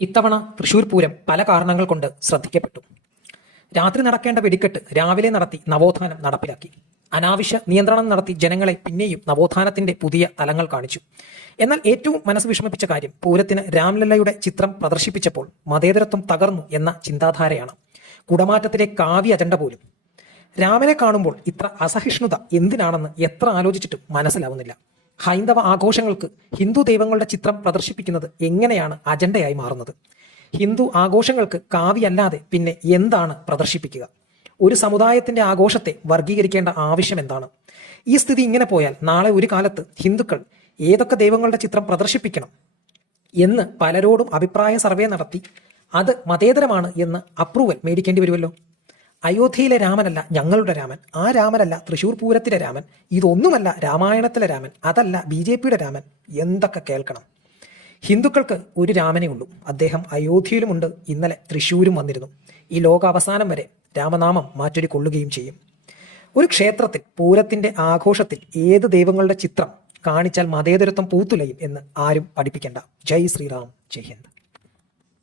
ഇത്തവണ തൃശൂർ പൂരം പല കാരണങ്ങൾ കൊണ്ട് ശ്രദ്ധിക്കപ്പെട്ടു. രാത്രി നടക്കേണ്ട വെടിക്കെട്ട് രാവിലെ നടത്തി നവോത്ഥാനം നടപ്പിലാക്കി. അനാവശ്യ നിയന്ത്രണം നടത്തി ജനങ്ങളെ പിന്നെയും നവോത്ഥാനത്തിന്റെ പുതിയ തലങ്ങൾ കാണിച്ചു. എന്നാൽ ഏറ്റവും മനസ്സ് വിഷമിപ്പിച്ച കാര്യം പൂരത്തിന് രാംലല്ലയുടെ ചിത്രം പ്രദർശിപ്പിച്ചപ്പോൾ മതേതരത്വം തകർന്നു എന്ന ചിന്താധാരയാണ്. കുടമാറ്റത്തിലെ കാവ്യ അജണ്ട പോലും. രാമനെ കാണുമ്പോൾ ഇത്ര അസഹിഷ്ണുത എന്തിനാണെന്ന് എത്ര ആലോചിച്ചിട്ടും മനസ്സിലാവുന്നില്ല. ഹൈന്ദവ ആഘോഷങ്ങൾക്ക് ഹിന്ദു ദൈവങ്ങളുടെ ചിത്രം പ്രദർശിപ്പിക്കുന്നത് എങ്ങനെയാണ് അജണ്ടയായി മാറുന്നത്? ഹിന്ദു ആഘോഷങ്ങൾക്ക് കാവ്യല്ലാതെ പിന്നെ എന്താണ് പ്രദർശിപ്പിക്കുക? ഒരു സമുദായത്തിന്റെ ആഘോഷത്തെ വർഗീകരിക്കേണ്ട ആവശ്യം എന്താണ്? ഈ സ്ഥിതി ഇങ്ങനെ പോയാൽ നാളെ ഒരു കാലത്ത് ഹിന്ദുക്കൾ ഏതൊക്കെ ദൈവങ്ങളുടെ ചിത്രം പ്രദർശിപ്പിക്കണം എന്ന് പലരോടും അഭിപ്രായ സർവേ നടത്തി അത് മതേതരമാണ് എന്ന് അപ്രൂവൽ മേടിക്കേണ്ടി വരുമല്ലോ? അയോധ്യയിലെ രാമനല്ല ഞങ്ങളുടെ രാമൻ. ആ രാമനല്ല തൃശൂർ പൂരത്തിലെ രാമൻ. ഇതൊന്നുമല്ല രാമായണത്തിലെ രാമൻ. അതല്ല ബി ജെ പിയുടെ രാമൻ. എന്തൊക്കെ കേൾക്കണം. ഹിന്ദുക്കൾക്ക് ഒരു രാമനെ ഉള്ളൂ. അദ്ദേഹം അയോധ്യയിലുമുണ്ട്. ഇന്നലെ തൃശ്ശൂരും വന്നിരുന്നു. ഈ ലോകാവസാനം വരെ രാമനാമം മാറ്റൊരു കൊള്ളുകയും ചെയ്യും. ഒരു ക്ഷേത്രത്തിൽ പൂരത്തിന്റെ ആഘോഷത്തിൽ ഏത് ദൈവങ്ങളുടെ ചിത്രം കാണിച്ചാൽ മതേതരത്വം പൂത്തുലയും എന്ന് ആരും പഠിപ്പിക്കേണ്ട. ജയ് ശ്രീറാം. ജയ് ഹിന്ദ്.